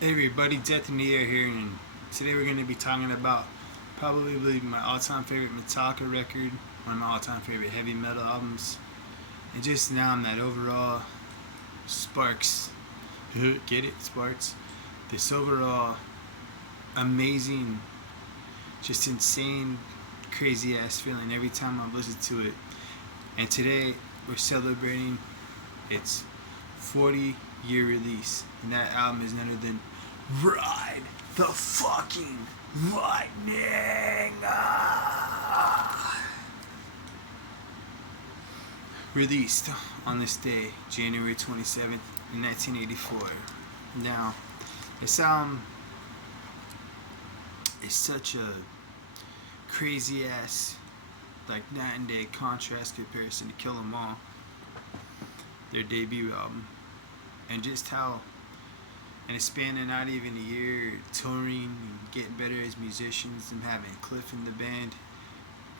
Hey everybody, Death in the Air here, and today we're going to be talking about probably my all-time favorite Metallica record, one of my all-time favorite heavy metal albums, and just now I'm that overall Sparks, get it, Sparks, this overall amazing, just insane, crazy ass feeling every time I listen to it. And today we're celebrating its 40-year release, and that album is none other than Ride the Fucking Lightning. Released on this day, January 27th, 1984. Now, this album is such a crazy ass, like night and day contrast comparison to Kill 'Em All, their debut album, and just how in a span of not even a year, touring and getting better as musicians, and having Cliff in the band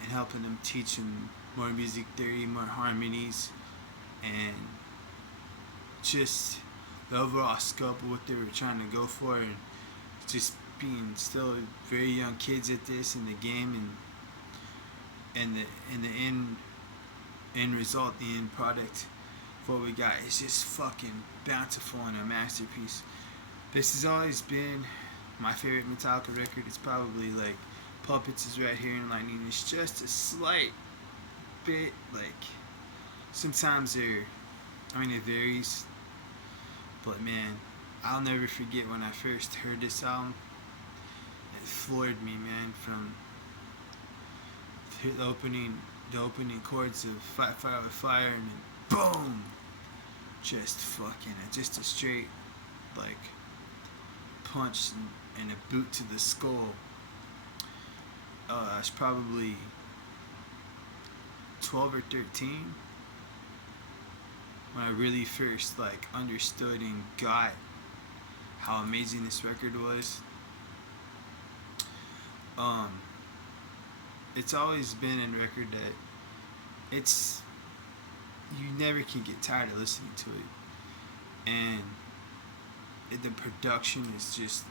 and helping them teach them more music theory, more harmonies, and just the overall scope of what they were trying to go for, and just being still very young kids at this in the game, and the end result, the end product of what we got is just fucking bountiful and a masterpiece. This has always been my favorite Metallica record. It's probably like Puppets is right here, and Lightning is just a slight bit like sometimes it varies, but man, I'll never forget when I first heard this album. It floored me, man, from the opening chords of Fight Fire with Fire, and then boom, just fucking just a straight like punch and a boot to the skull. I was probably 12 or 13 when I really first like understood and got how amazing this record was. Um, it's always been a record that it's you never can get tired of listening to it, and the production is just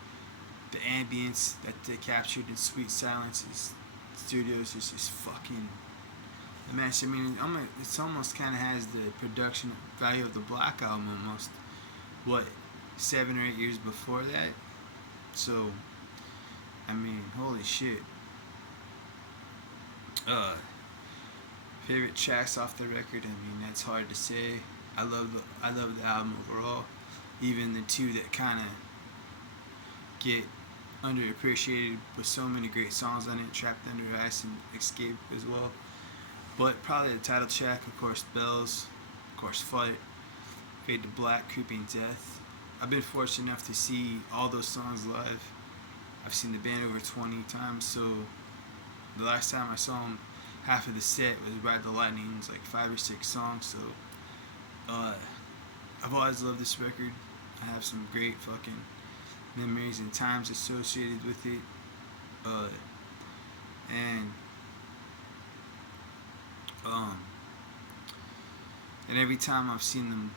the ambience that they captured in Sweet Silence's studios is just fucking the match. I mean, it's almost kind of has the production value of the Black Album almost. What, 7 or 8 years before that? So, I mean, holy shit. Uh, Favorite tracks off the record. I mean, that's hard to say. I love the album overall. Even the two that kind of get underappreciated with so many great songs on it, Trapped Under Ice and Escape as well. But probably the title track, of course, Bells, of course, Fight, Fade to Black, Creeping Death. I've been fortunate enough to see all those songs live. I've seen the band over 20 times, so the last time I saw them, half of the set was Ride the Lightning. It's like 5 or 6 songs, so uh, I've always loved this record. I have some great fucking memories and times associated with it. Uh, and um, and every time I've seen them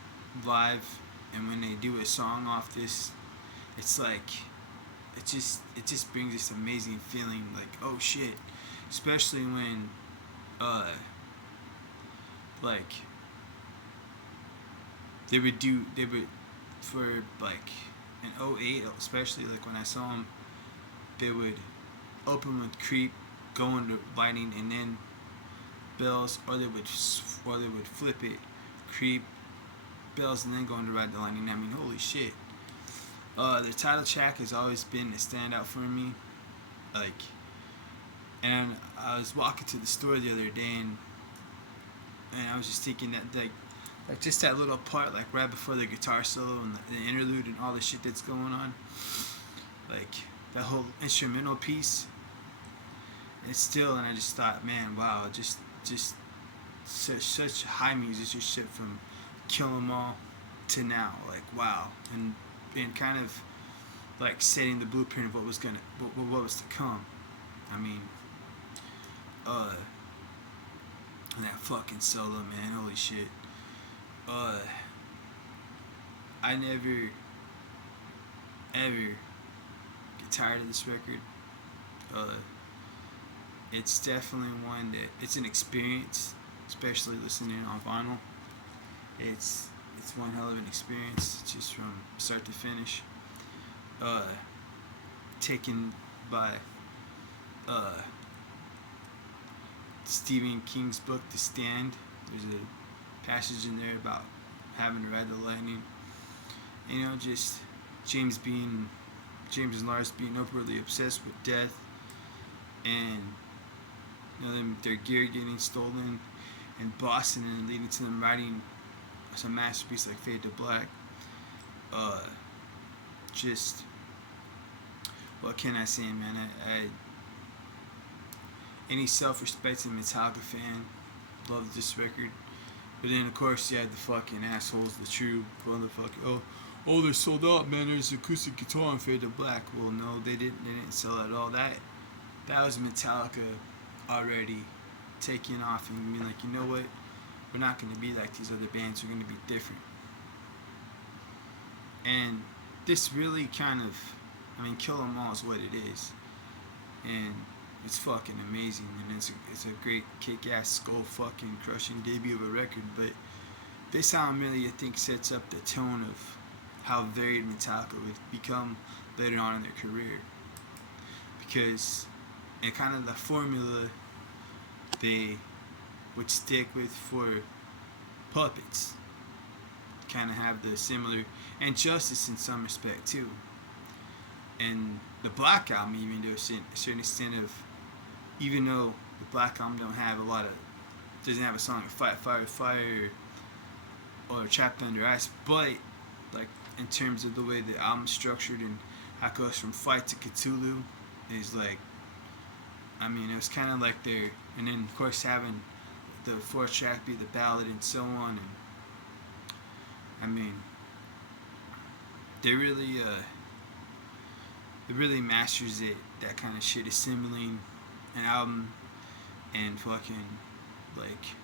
live, and when they do a song off this, it's like it just brings this amazing feeling, like oh shit, especially when uh like they would for like in '08, especially like when I saw them, they would open with Creep, go into Lightning, and then Bells, or they would flip it, Creep, Bells, and then go into Ride the Lightning. I mean, holy shit. The title track has always been a standout for me. Like, and I was walking to the store the other day, and I was just thinking that like just that little part, like right before the guitar solo and the interlude and all the shit that's going on, like that whole instrumental piece. It's still, and I just thought, man, wow, just such high musicianship from Kill 'Em All to now, like wow, and kind of like setting the blueprint of what was to come. I mean, uh, and that fucking solo, man, holy shit. Uh, I never ever get tired of this record. Uh, it's definitely one that it's an experience, especially listening on vinyl. It's it's one hell of an experience, just from start to finish. Uh, Taken by uh, Stephen King's book, The Stand. There's a passage in there about having to ride the lightning. You know, just James being James and Lars being overly obsessed with death, and you know their gear getting stolen in Boston, and leading to them writing some masterpiece like Fade to Black. Uh, just what can I say, man? Any self-respecting Metallica fan loves this record. But then, of course, you had the fucking assholes, the true motherfucker. Oh, they're sold out, man. There's acoustic guitar on Fade to Black. Well, no, they didn't. They didn't sell it at all. That was Metallica already taking off and being like, you know what? We're not going to be like these other bands. We're going to be different. And this really kind of, I mean, Kill 'Em All is what it is, and it's fucking amazing, and it's a great kick-ass, skull fucking crushing debut of a record. But this album really, I think, sets up the tone of how varied Metallica would become later on in their career, because and kind of the formula they would stick with for Puppets kind of have the similar, and Justice in some respect too, and the Black Album even to a certain extent of, even though the Black Album doesn't have a song like Fight Fire Fire or Trapped Under Ice, but like in terms of the way the album's structured and how it goes from Fight to Cthulhu is like, I mean, it was kind of like their, and then of course having the fourth track be the ballad and so on, and I mean, they really masters it, that kind of shit, assembling an album and fucking, like,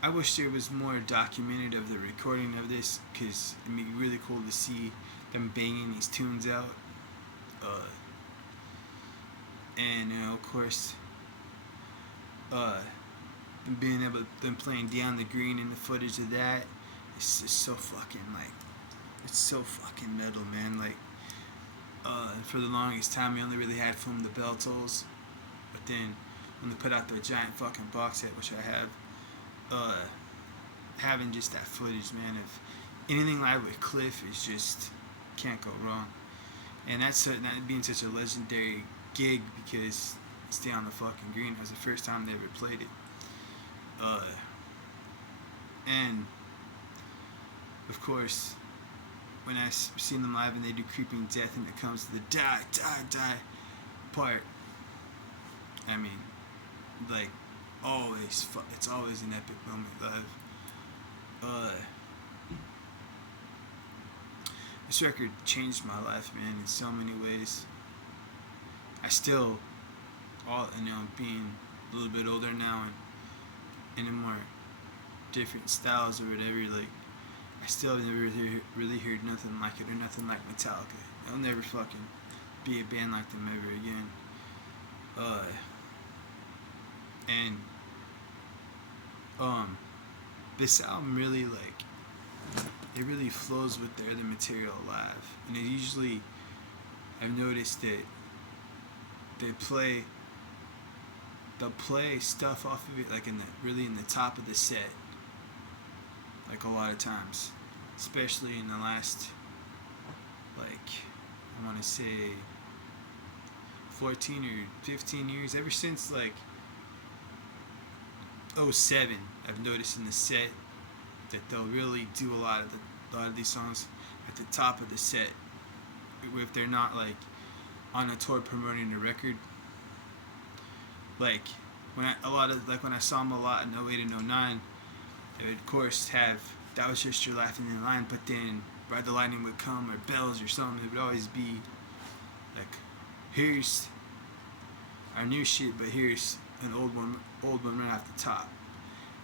I wish there was more documented of the recording of this, because it'd be really cool to see them banging these tunes out, and you know, of course, being able to, them playing Down the Green in the footage of that, it's just so fucking, like, it's so fucking metal, man. Like, for the longest time we only really had From the Bell Tolls, but then when they put out the giant fucking box set, which I have, having just that footage, man, of anything live with Cliff is just, can't go wrong. And that being such a legendary gig, because Stay on the Fucking Green was the first time they ever played it. And of course, when I've seen them live and they do Creeping Death and it comes to the die, die, die part, I mean, like, it's always an epic moment live. This record changed my life, man, in so many ways. I still, being a little bit older now and in more different styles or whatever, like, I still never really heard nothing like it, or nothing like Metallica. I'll never fucking be a band like them ever again. This album really, like, it really flows with their other material live, and it usually, I've noticed that they'll play stuff off of it, like in the top of the set, like a lot of times, especially in the last, like, I want to say 14 or 15 years, ever since like 07, I've noticed in the set that they'll really do a lot of these songs at the top of the set, if they're not like on a tour promoting the record. Like when I saw them a lot in 08 and 09, they would of course have That Was Just Your Laughing in Line, but then Ride the Lightning would come, or Bells or something. It would always be like, here's our new shit, but here's an old one right off the top.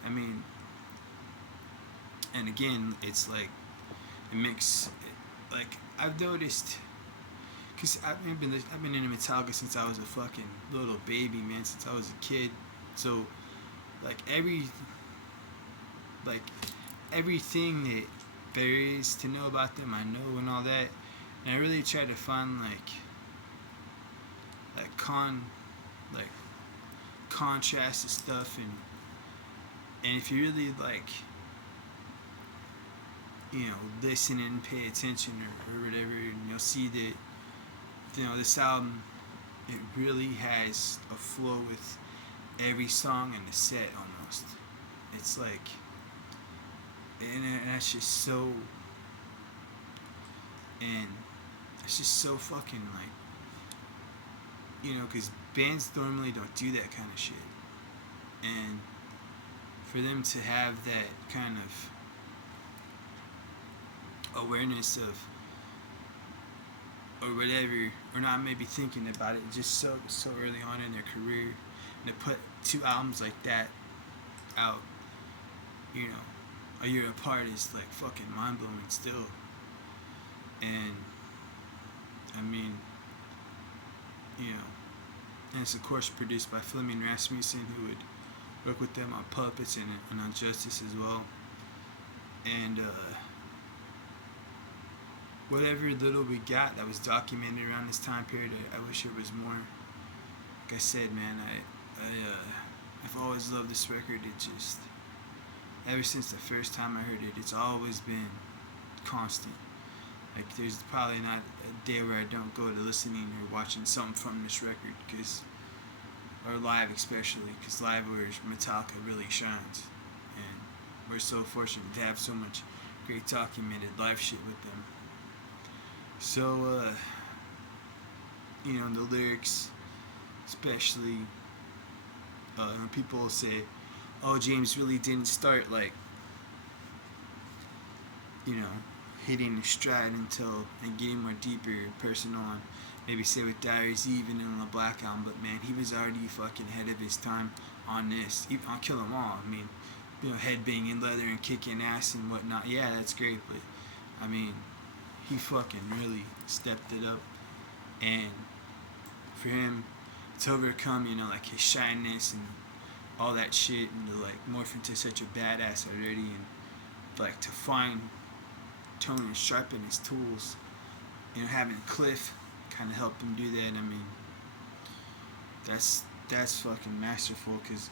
I mean, and again, it's like, it makes, like, I've noticed cause I've been into Metallica since I was a fucking little baby, man. Since I was a kid, so like like everything that there is to know about them, I know and all that. And I really try to find like like contrast and stuff, and if you really like, listen and pay attention or whatever, and you'll see that this album, it really has a flow with every song in the set almost. It's like, and that's just so, and it's just so fucking like, because bands normally don't do that kind of shit, and for them to have that kind of awareness of, or whatever, or not maybe thinking about it just so early on in their career, and to put two albums like that out, a year apart is like fucking mind blowing still. And I mean, and it's of course produced by Fleming Rasmussen, who would work with them on Puppets and on Justice as well. And whatever little we got that was documented around this time period, I wish there was more. Like I said, man, I've always loved this record. It just, ever since the first time I heard it, it's always been constant. Like, there's probably not a day where I don't go to listening or watching something from this record, or live especially, because live where Metallica really shines. And we're so fortunate to have so much great documented live shit with them. So, the lyrics, especially, when people say, oh, James really didn't start, like, hitting the stride until, and getting more deeper and personal, and maybe say with Diaries even in the Black Album, but man, he was already fucking ahead of his time on this, even on Kill 'Em All. I mean, headbanging leather and kicking ass and whatnot, yeah, that's great, but, I mean, he fucking really stepped it up, and for him to overcome, like his shyness and all that shit, and to like morph into such a badass already, and like to find tone and sharpen his tools, having Cliff kind of help him do that. I mean, that's fucking masterful, because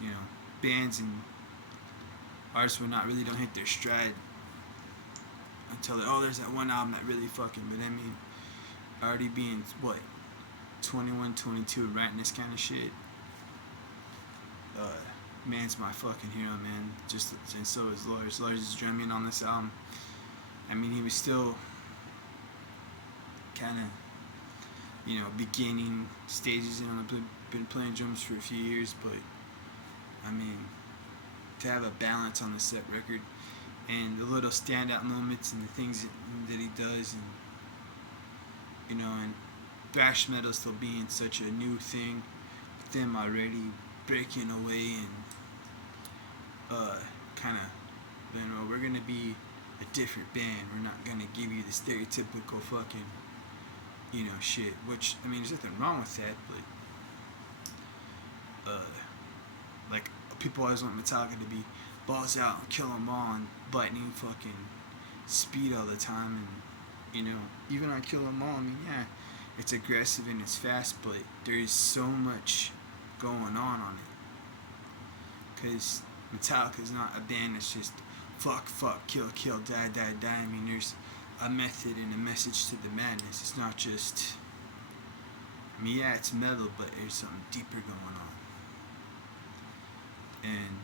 bands and artists don't hit their stride until there's that one album that really fucking, but I mean, already being 21, 22, writing this kind of shit, man's my fucking hero, man. Just, and so is Lars. Lars is drumming on this album. I mean, he was still kind of, beginning stages. I've been playing drums for a few years, but I mean, to have a balance on the set record, and the little standout moments and the things that he does, and thrash metal still being such a new thing, with them already breaking away and kind of, we're gonna be a different band. We're not gonna give you the stereotypical fucking, shit. Which, I mean, there's nothing wrong with that, but like, people always want Metallica to be balls out and kill 'em all and lightning fucking speed all the time, and even on Kill 'Em All, I mean, yeah, it's aggressive and it's fast, but there's so much going on it, because Metallica's not a band that's just fuck, kill, die. I mean, there's a method and a message to the madness. It's not just, I mean, yeah, it's metal, but there's something deeper going on. And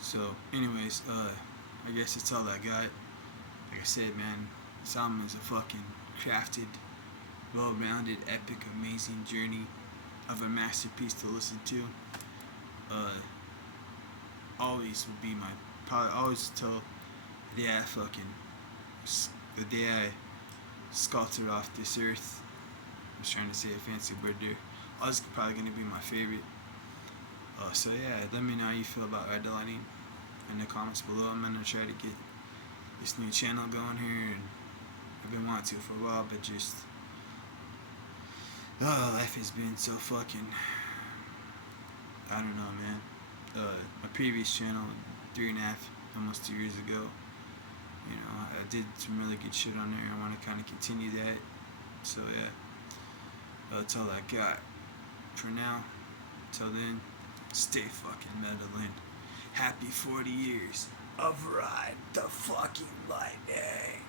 so, anyways, I guess that's all I got. Like I said, man, this album is a fucking crafted, well-rounded, epic, amazing journey of a masterpiece to listen to. Always will be probably always till the day I sculpted off this earth. I was trying to say a fancy word there. Always probably gonna be my favorite. So yeah, let me know how you feel about Ride the Lightning in the comments below. I'm gonna try to get this new channel going here, and I've been wanting to for a while, but just life has been so fucking. I don't know, man. My previous channel, 3.5, almost 2 years ago, you know, I did some really good shit on there. I want to kind of continue that. So yeah, that's all I got for now. Till then, stay fucking meddling. Happy 40 years of Ride the Fucking Lightning.